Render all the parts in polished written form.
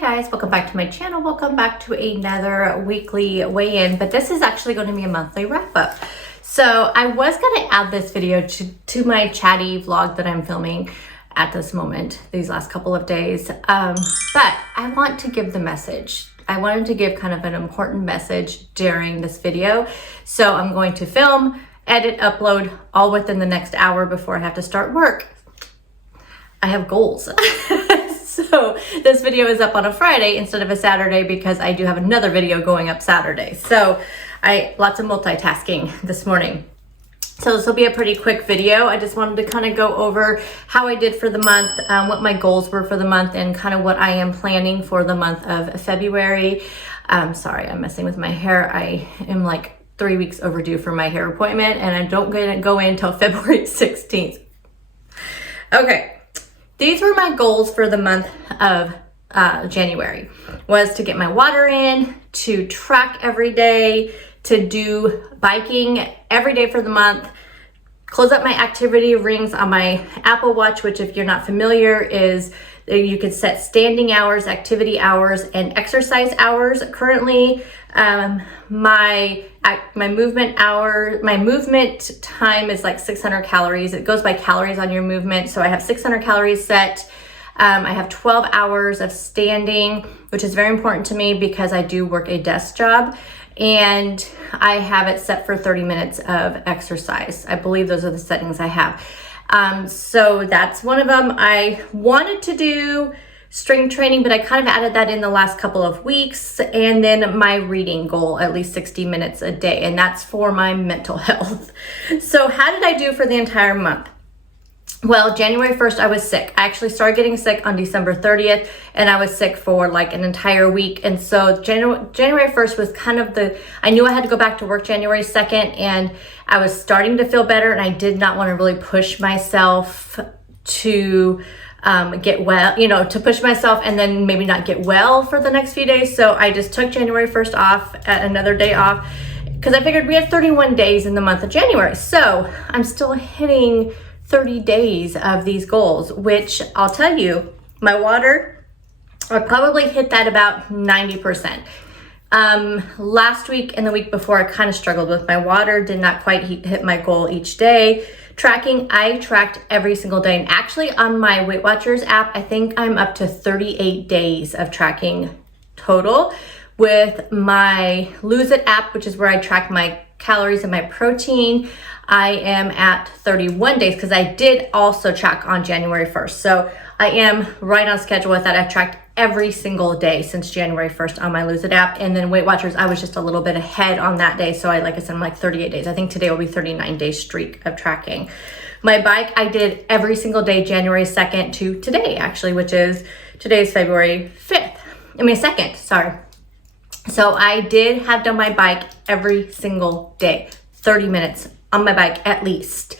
guys, welcome back to my channel. Welcome back to another weekly weigh-in, but this is actually going to be a monthly wrap-up. So I was going to add this video to my chatty vlog that I'm filming at this moment, these last couple of days, but I want to give the message. I wanted to give kind of an important message during this video. So I'm going to film, edit, upload all within the next hour before I have to start work. I have goals. So this video is up on a Friday instead of a Saturday because I do have another video going up Saturday. So lots of multitasking this morning. So this will be a pretty quick video. I just wanted to kind of go over how I did for the month, what my goals were for the month, and kind of what I am planning for the month of February. Sorry, I'm messing with my hair. I am like 3 weeks overdue for my hair appointment and I don't get to go in until February 16th. Okay. These were my goals for the month of January, was to get my water in, to track every day, to do biking every day for the month, close up my activity rings on my Apple Watch, which if you're not familiar is you can set standing hours, activity hours, and exercise hours. Currently, my movement time is like 600 calories. It goes by calories on your movement. So I have 600 calories set. I have 12 hours of standing, which is very important to me because I do work a desk job, and I have it set for 30 minutes of exercise. I believe those are the settings I have. So that's one of them. I wanted to do strength training, but I kind of added that in the last couple of weeks. And then my reading goal, at least 60 minutes a day. And that's for my mental health. So how did I do for the entire month? Well, January 1st, I was sick. I actually started getting sick on December 30th, and I was sick for like an entire week. And so January 1st was kind of I knew I had to go back to work January 2nd, and I was starting to feel better, and I did not want to really push myself to get well, to push myself and then maybe not get well for the next few days. So I just took January 1st off, another day off, because I figured we had 31 days in the month of January. So I'm still hitting 30 days of these goals, which I'll tell you, my water, I probably hit that about 90%. Last week and the week before, I kind of struggled with my water, did not quite hit my goal each day. Tracking, I tracked every single day. And actually on my Weight Watchers app, I think I'm up to 38 days of tracking total. With my Lose It app, which is where I track my calories and my protein, I am at 31 days because I did also track on January 1st. So I am right on schedule with that. I've tracked every single day since January 1st on my Lose It app. And then Weight Watchers, I was just a little bit ahead on that day. So like I said, I'm like 38 days. I think today will be 39 day streak of tracking. My bike, I did every single day, January 2nd to today, actually, which is today's February 2nd, sorry. So I did have done my bike every single day, 30 minutes on my bike at least.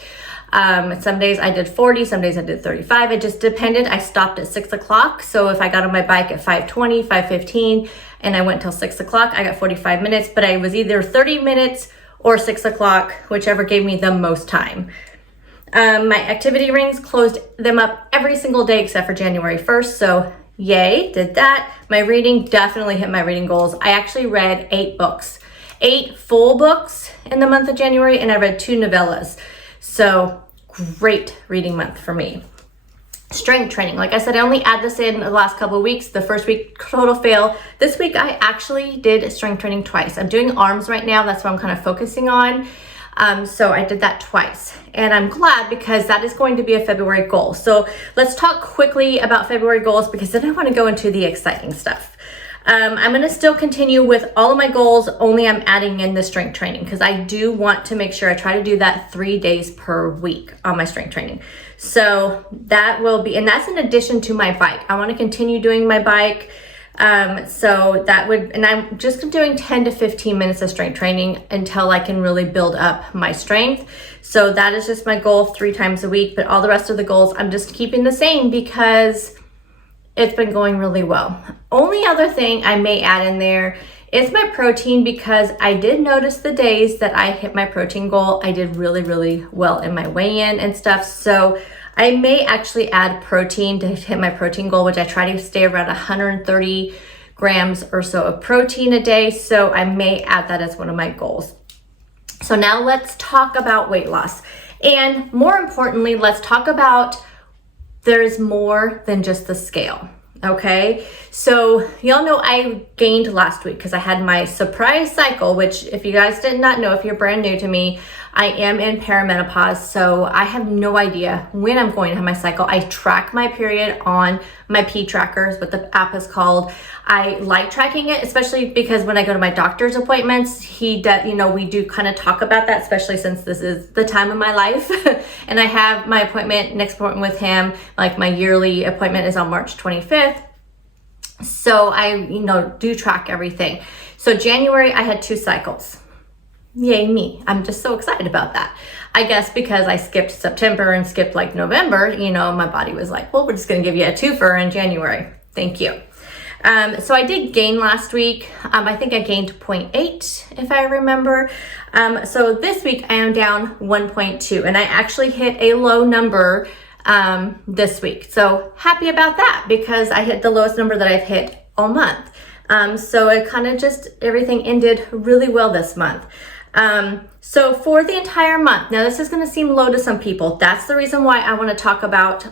Some days I did 40, some days I did 35. It just depended. I stopped at 6 o'clock. So if I got on my bike at 5:20, 5:15, and I went till 6 o'clock, I got 45 minutes, but I was either 30 minutes or 6 o'clock, whichever gave me the most time. My activity rings, closed them up every single day except for January 1st. So yay, did that. My reading, definitely hit my reading goals. I actually read 8 books. 8 full books in the month of January, and I read 2 novellas. So great reading month for me. Strength training. Like I said, I only add this in the last couple of weeks. The first week, total fail. This week, I actually did strength training twice. I'm doing arms right now. That's what I'm kind of focusing on. So I did that twice, and I'm glad because that is going to be a February goal. So let's talk quickly about February goals because then I want to go into the exciting stuff. I'm going to still continue with all of my goals, only I'm adding in the strength training because I do want to make sure I try to do that 3 days per week on my strength training. So that will be, and that's in addition to my bike. I want to continue doing my bike. So that would, and I'm just doing 10 to 15 minutes of strength training until I can really build up my strength. So that is just my goal 3 times a week, but all the rest of the goals I'm just keeping the same because it's been going really well. Only other thing I may add in there is my protein because I did notice the days that I hit my protein goal, I did really, really well in my weigh-in and stuff. So I may actually add protein to hit my protein goal, which I try to stay around 130 grams or so of protein a day. So I may add that as one of my goals. So now let's talk about weight loss. And more importantly, let's talk about there's more than just the scale. Okay, so y'all know I gained last week because I had my surprise cycle, which if you guys did not know, if you're brand new to me, I am in perimenopause, so I have no idea when I'm going to have my cycle. I track my period on my P trackers, what the app is called. I like tracking it, especially because when I go to my doctor's appointments, we do kind of talk about that, especially since this is the time of my life. And I have my next appointment with him, like my yearly appointment is on March 25th. So I, do track everything. So January, I had 2 cycles. Yay me. I'm just so excited about that. I guess because I skipped September and skipped like November, my body was like, well, we're just going to give you a twofer in January. Thank you. So I did gain last week. I think I gained 0.8 if I remember. So this week I am down 1.2 and I actually hit a low number this week. So happy about that because I hit the lowest number that I've hit all month. So it kind of just, everything ended really well this month. So for the entire month, now this is going to seem low to some people. That's the reason why I want to talk about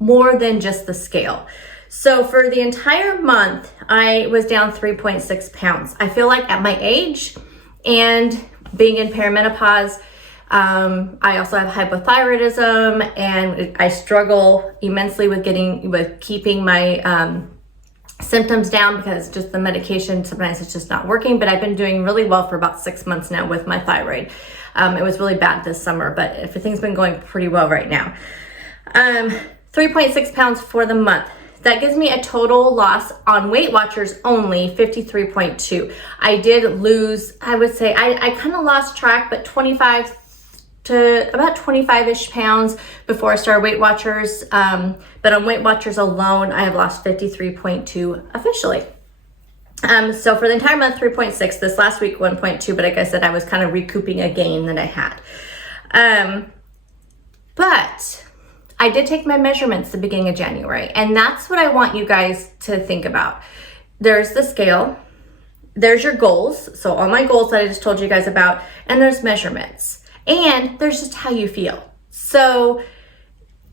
more than just the scale. So for the entire month, I was down 3.6 pounds. I feel like at my age and being in perimenopause, I also have hypothyroidism and I struggle immensely with keeping my, symptoms down because just the medication, sometimes it's just not working, but I've been doing really well for about 6 months now with my thyroid. It was really bad this summer, but everything's been going pretty well right now. 3.6 pounds for the month. That gives me a total loss on Weight Watchers only 53.2. I did lose, I would say, I kind of lost track, but 25 to about 25-ish pounds before I started Weight Watchers. But on Weight Watchers alone, I have lost 53.2 officially. So for the entire month, 3.6. This last week, 1.2. But like I said, I was kind of recouping a gain that I had. But I did take my measurements the beginning of January. And that's what I want you guys to think about. There's the scale. There's your goals. So all my goals that I just told you guys about. And there's measurements. And there's just how you feel. So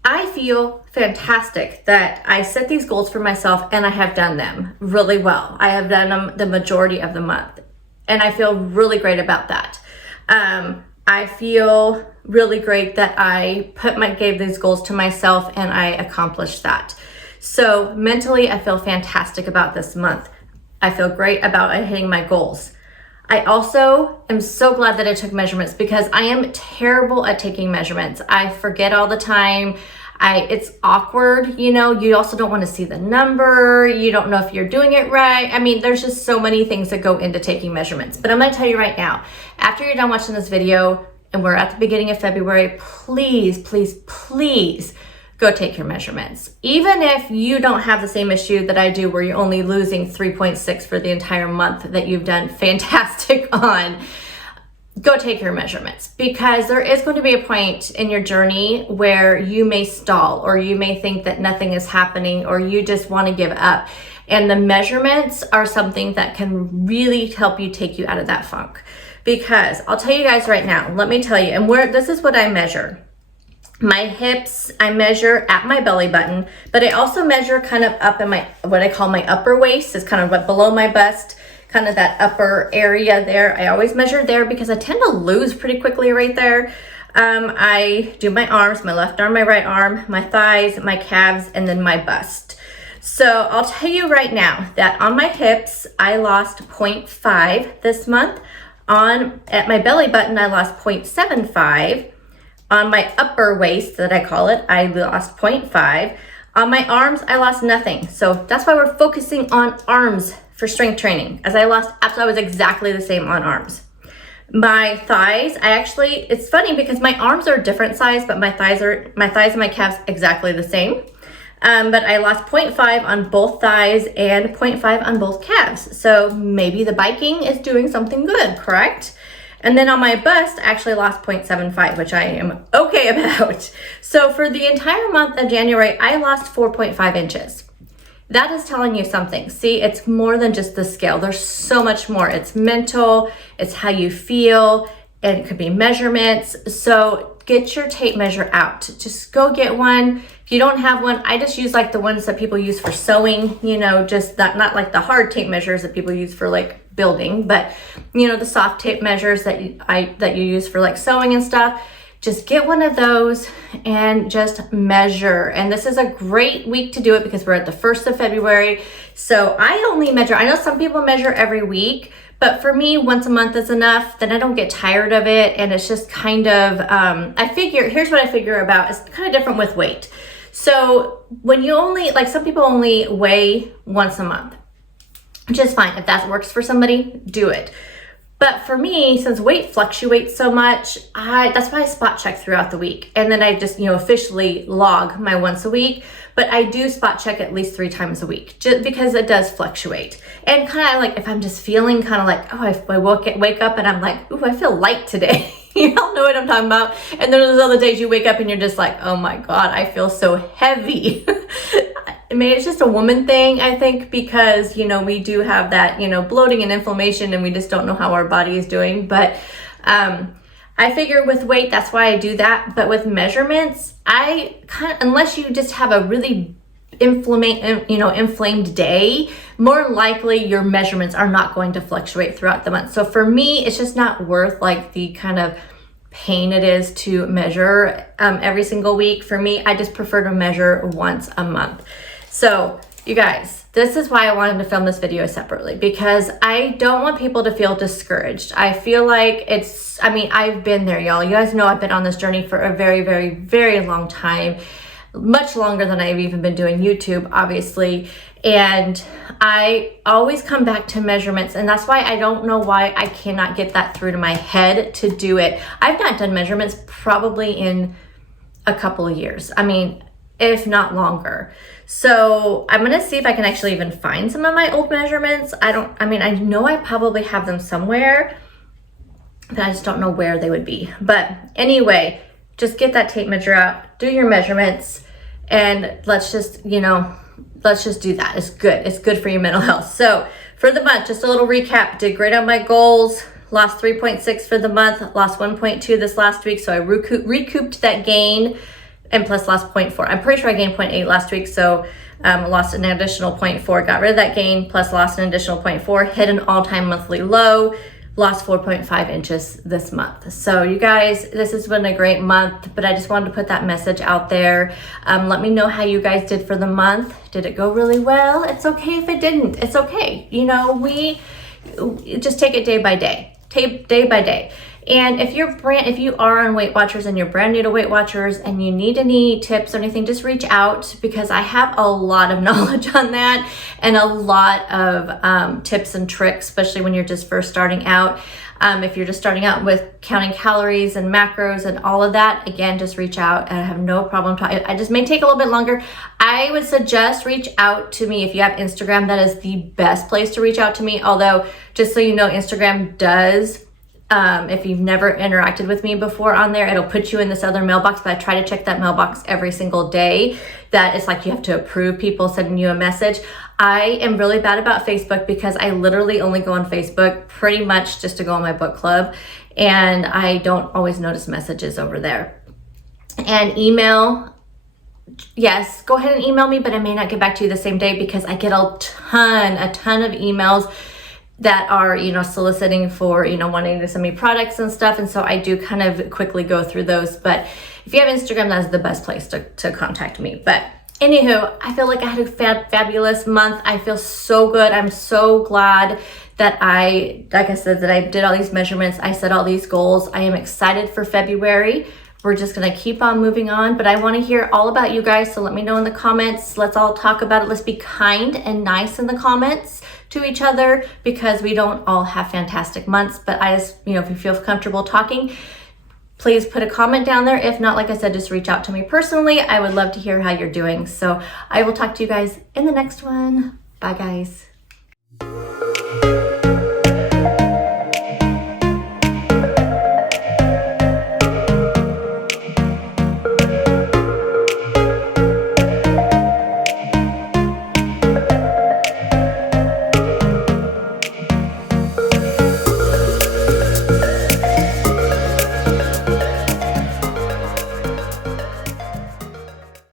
I feel fantastic that I set these goals for myself and I have done them really well. I have done them the majority of the month and I feel really great about that. I feel really great that I gave these goals to myself and I accomplished that. So mentally, I feel fantastic about this month. I feel great about hitting my goals. I also am so glad that I took measurements because I am terrible at taking measurements. I forget all the time. It's awkward, you also don't want to see the number. You don't know if you're doing it right. I mean, there's just so many things that go into taking measurements. But I'm going to tell you right now, after you're done watching this video and we're at the beginning of February, please, please, please go take your measurements. Even if you don't have the same issue that I do where you're only losing 3.6 for the entire month that you've done fantastic on, go take your measurements because there is going to be a point in your journey where you may stall or you may think that nothing is happening or you just want to give up. And the measurements are something that can really help you take you out of that funk. Because I'll tell you guys right now, let me tell you, and this is what I measure. My hips, I measure at my belly button, but I also measure kind of up in what I call my upper waist, is kind of below my bust, kind of that upper area there. I always measure there because I tend to lose pretty quickly right there. I do my arms, my left arm, my right arm, my thighs, my calves, and then my bust. So I'll tell you right now that on my hips, I lost 0.5 this month. At my belly button, I lost 0.75. On my upper waist, that I call it, I lost 0.5. On my arms, I lost nothing. So that's why we're focusing on arms for strength training, as I was exactly the same on arms. My thighs, it's funny because my arms are a different size, but my thighs and my calves exactly the same. But I lost 0.5 on both thighs and 0.5 on both calves. So maybe the biking is doing something good, correct? And then on my bust, I actually lost 0.75, which I am okay about. So for the entire month of January, I lost 4.5 inches. That is telling you something. See, it's more than just the scale. There's so much more. It's mental, it's how you feel, and it could be measurements. So get your tape measure out. Just go get one. If you don't have one, I just use like the ones that people use for sewing, you know, just not like the hard tape measures that people use for like building, but you know, the soft tape measures that you use for like sewing and stuff. Just get one of those and just measure. And this is a great week to do it because we're at the 1st of February. So I only measure, I know some people measure every week, but for me, once a month is enough. Then I don't get tired of it. And it's just kind of, here's what I figure about. It's kind of different with weight. So when you only, like some people only weigh once a month, which is fine. If that works for somebody, do it. But for me, since weight fluctuates so much, that's why I spot check throughout the week. And then I just, you know, officially log my once a week. But I do spot check at least 3 times a week, just because it does fluctuate. And kind of like if I'm just feeling kind of like, oh, I wake up and I'm like, ooh, I feel light today. You all know what I'm talking about. And then there's other days you wake up and you're just like, oh my God, I feel so heavy. I mean, it's just a woman thing, I think, because, you know, we do have that, you know, bloating and inflammation and we just don't know how our body is doing. But I figure with weight, that's why I do that. But with measurements, unless you just have a really inflamed day, more likely your measurements are not going to fluctuate throughout the month. So for me, it's just not worth like the kind of pain it is to measure every single week. For me, I just prefer to measure once a month. So you guys, this is why I wanted to film this video separately, because I don't want people to feel discouraged. I feel like I've been there, y'all. You guys know I've been on this journey for a very, very, very long time, much longer than I've even been doing YouTube, obviously. And I always come back to measurements, and that's why I don't know why I cannot get that through to my head to do it. I've not done measurements probably in a couple of years. I mean, if not longer. So I'm gonna see if I can actually even find some of my old measurements. I know I probably have them somewhere, but I just don't know where they would be. But anyway, just get that tape measure out, do your measurements, and let's just do that. It's good. It's good for your mental health. So for the month, just a little recap. Did great on my goals. Lost 3.6 for the month. Lost 1.2 this last week. So I recouped that gain, and plus lost 0.4. I'm pretty sure I gained 0.8 last week. So lost an additional 0.4. Got rid of that gain, plus lost an additional 0.4. Hit an all-time monthly low. Lost 4.5 inches this month. So you guys, this has been a great month, but I just wanted to put that message out there. Let me know how you guys did for the month. Did it go really well? It's okay if it didn't. It's okay. You know, we just take it day by day, day by day. And if you are on Weight Watchers and you're brand new to Weight Watchers and you need any tips or anything, just reach out, because I have a lot of knowledge on that and a lot of tips and tricks, especially when you're just first starting out. If you're just starting out with counting calories and macros and all of that, again, just reach out, and I have no problem talking. I just may take a little bit longer. I would suggest reach out to me if you have Instagram. That is the best place to reach out to me. Although, just so you know, Instagram does, if you've never interacted with me before on there, it'll put you in this other mailbox, but I try to check that mailbox every single day. That it's like you have to approve people sending you a message. I am really bad about Facebook because I literally only go on Facebook pretty much just to go on my book club, and I don't always notice messages over there. And email, yes, go ahead and email me, but I may not get back to you the same day because I get a ton of emails that are, you know, soliciting for, you know, wanting to send me products and stuff. And so I do kind of quickly go through those. But if you have Instagram, that's the best place to contact me. But anywho, I feel like I had a fabulous month. I feel so good. I'm so glad that like I said, that I did all these measurements. I set all these goals. I am excited for February. We're just gonna keep on moving on, but I wanna hear all about you guys, so let me know in the comments. Let's all talk about it. Let's be kind and nice in the comments to each other, because we don't all have fantastic months, but I just, you know, if you feel comfortable talking, please put a comment down there. If not, like I said, just reach out to me personally. I would love to hear how you're doing. So I will talk to you guys in the next one. Bye, guys.